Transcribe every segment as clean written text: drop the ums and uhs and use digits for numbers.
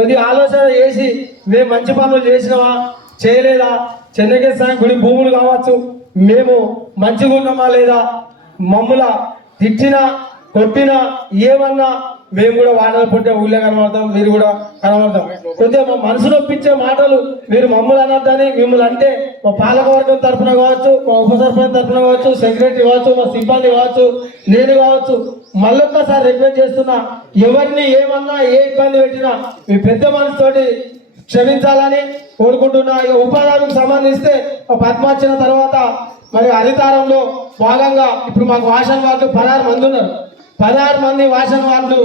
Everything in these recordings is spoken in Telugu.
కొద్ది ఆలోచన చేసి మేము మంచి పనులు చేసినావా చేయలేదా, చెన్నకేశ్వర గుడి భూములు కావచ్చు, మేము మంచిగా ఉన్నామా లేదా, మమ్ముల తిట్టినా కొట్టినా ఏమన్నా మేము కూడా వానలు పుట్టే ఊళ్ళో కనబడతాం, మీరు కూడా కనబడతాం. కొద్దిగా మా మనసులో ఒప్పించే మాటలు మీరు మమ్మల్ని అనొద్దని, మిమ్మల్ని అంటే మా పాలకవర్గం తరఫున కావచ్చు, మా ఉప సర్పంచ్ తరఫున కావచ్చు, సెక్రటరీ కావచ్చు, మా సిబ్బంది కావచ్చు, నేను కావచ్చు, మళ్ళొక్కసారి రిక్వెస్ట్ చేస్తున్నా, ఎవరిని ఏమన్నా ఏ ఇబ్బంది పెట్టినా మీ పెద్ద మనసుతోటి క్షమించాలని కోరుకుంటున్నా. ఇక ఉపాధికి సంబంధిస్తే పద్మార్చన తర్వాత మరి హరితారంలో భాగంగా ఇప్పుడు మాకు వాషన్ వాళ్ళు 16 మంది ఉన్నారు. 16 మంది వాషన్ వాళ్ళు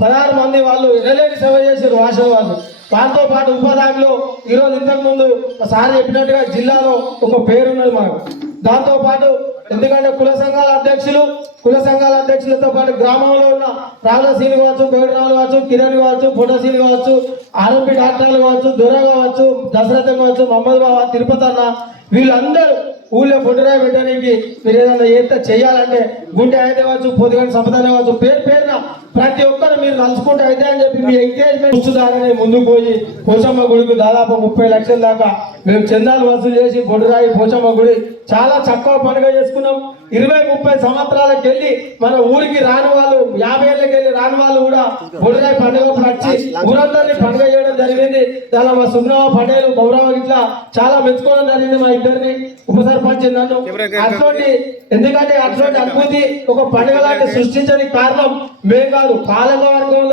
16 మంది వాళ్ళు ఎనలేని సేవ చేశారు వాషన్ వాళ్ళు. దాంతో పాటు ఉపాధిలో ఈరోజు ఇంతకు ముందు సార్ చెప్పినట్టుగా జిల్లాలో ఒక పేరున్నది మనకు. దాంతో పాటు ఎందుకంటే కుల సంఘాల అధ్యక్షులతో పాటు గ్రామంలో ఉన్న రావులసీలు కావచ్చు, కోయిరాలు కావచ్చు, కిరణ్ కావచ్చు, ఫోటోసీలు కావచ్చు, ఆర్ఎంపీ డాక్టర్లు కావచ్చు, దొర కావచ్చు, దశరథ కావచ్చు, మహమ్మద్ బాబా, తిరుపతి అన్న, వీళ్ళందరూ ఊళ్ళో బొడ్డురాయి పెట్టడానికి మీరు ఏదైనా ఏదైతే చేయాలంటే గుండె అయితే కావచ్చు, పొద్దుగంట సంపదాన్ని కావచ్చు, పేరున ప్రతి ఒక్కరు మీరు నలుచుకుంటూ అయితే అని చెప్పి మీ ఎంకరేజ్మెంట్ ఇస్తుందారని ముందుకు పోయి పోచమ్మ గుడికి దాదాపు 30 లక్షల దాకా మేము చందాలు వసూలు చేసి బొడ్డురాయి పోచమ్మ గుడి చాలా చక్కగా పండుగ చేసుకున్నాం. 20-30 సంవత్సరాలకు వెళ్ళి మన ఊరికి రాని వాళ్ళు, 50 ఏళ్ళకి వెళ్ళి రాని వాళ్ళు కూడా బొడ్డురాయి పండుగ వచ్చి ఊరందరినీ పండుగ చేయడం జరిగింది. దానిలో మా సుబ్రహ్మ పటేల్, గౌరవ ఇట్లా చాలా మెచ్చుకోవడం జరిగింది మా ఇద్దరిని, ఉప సర్పంచ్ నన్ను. అటువంటి ఎందుకంటే అటువంటి అనుభూతి ఒక పండుగ లాంటి సృష్టించడానికి కారణం మేము కాదు, పాలక వర్గంలో